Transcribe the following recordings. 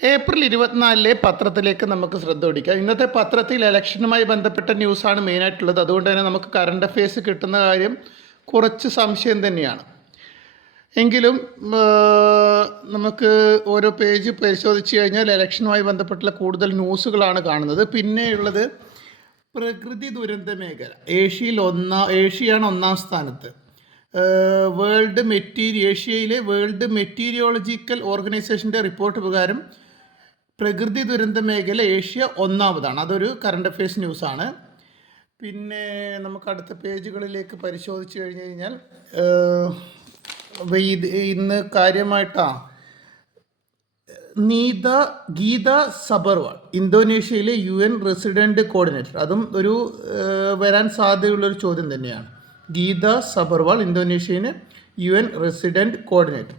April ഇരുപത്തിനാലിലെ പത്രത്തിലേക്ക് നമുക്ക് ശ്രദ്ധ പിടിക്കാം. ഇന്നത്തെ പത്രത്തിൽ ഇലക്ഷനുമായി ബന്ധപ്പെട്ട ന്യൂസാണ് മെയിനായിട്ടുള്ളത്. അതുകൊണ്ട് തന്നെ നമുക്ക് കറണ്ട് അഫയേഴ്സ് കിട്ടുന്ന കാര്യം കുറച്ച് സംശയം തന്നെയാണ്. എങ്കിലും നമുക്ക് ഓരോ പേജ് പരിശോധിച്ച് കഴിഞ്ഞാൽ ഇലക്ഷനുമായി ബന്ധപ്പെട്ടുള്ള കൂടുതൽ ന്യൂസുകളാണ് കാണുന്നത്. പിന്നെയുള്ളത് പ്രകൃതി ദുരന്ത മേഖല. ഏഷ്യയിൽ ഒന്നാം ഏഷ്യയാണ് ഒന്നാം സ്ഥാനത്ത്. വേൾഡ് മെറ്റീരിയ ഏഷ്യയിലെ വേൾഡ് മെറ്റീരിയോളജിക്കൽ ഓർഗനൈസേഷന്റെ റിപ്പോർട്ട് പ്രകാരം പ്രകൃതി ദുരന്ത മേഖല ഏഷ്യ ഒന്നാമതാണ്. അതൊരു കറണ്ട് അഫയേഴ്സ് ന്യൂസാണ് പിന്നെ നമുക്ക് അടുത്ത പേജുകളിലേക്ക് പരിശോധിച്ച് കഴിഞ്ഞ് കഴിഞ്ഞാൽ ഇത് ഇന്ന് കാര്യമായിട്ടാ നീത ഗീത സബർവാൾ ഇന്തോനേഷ്യയിലെ യു എൻ റെസിഡന്റ് കോർഡിനേറ്റർ. അതും ഒരു വരാൻ സാധ്യതയുള്ളൊരു ചോദ്യം തന്നെയാണ്. ഗീത സബർവാൾ ഇന്തോനേഷ്യയിലെ യു എൻ റെസിഡന്റ് കോർഡിനേറ്റർ.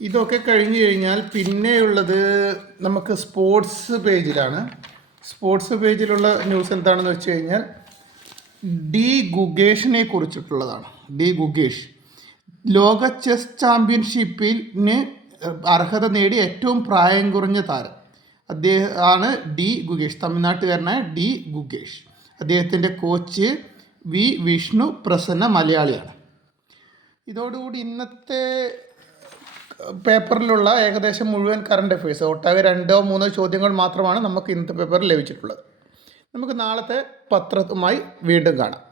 ഇതൊക്കെ കഴിഞ്ഞു കഴിഞ്ഞാൽ പിന്നെയുള്ളത് നമുക്ക് സ്പോർട്സ് പേജിലാണ് സ്പോർട്സ് പേജിലുള്ള ന്യൂസ് എന്താണെന്ന് വെച്ച് കഴിഞ്ഞാൽ ഡി ഗുഗേഷിനെ കുറിച്ചിട്ടുള്ളതാണ്. ഡി ഗുഗേഷ്. ലോക ചെസ് ചാമ്പ്യൻഷിപ്പിന് അർഹത നേടി ഏറ്റവും പ്രായം കുറഞ്ഞ താരം. അദ്ദേഹമാണ് ഡി ഗുഗേഷ്. തമിഴ്നാട്ടുകാരനായ ഡി ഗുഗേഷ്. അദ്ദേഹത്തിന്റെ കോച്ച് വി വിഷ്ണു പ്രസന്ന മലയാളിയാണ്. ഇതോടുകൂടി ഇന്നത്തെ പേപ്പറിലുള്ള ഏകദേശം മുഴുവൻ കറണ്ട് അഫയേഴ്സ് ഒട്ടാകെ രണ്ടോ മൂന്നോ ചോദ്യങ്ങൾ മാത്രമാണ് നമുക്ക് ഇന്നത്തെ പേപ്പറിൽ ലഭിച്ചിട്ടുള്ളത്. നമുക്ക് നാളത്തെ പത്രവുമായി വീണ്ടും കാണാം.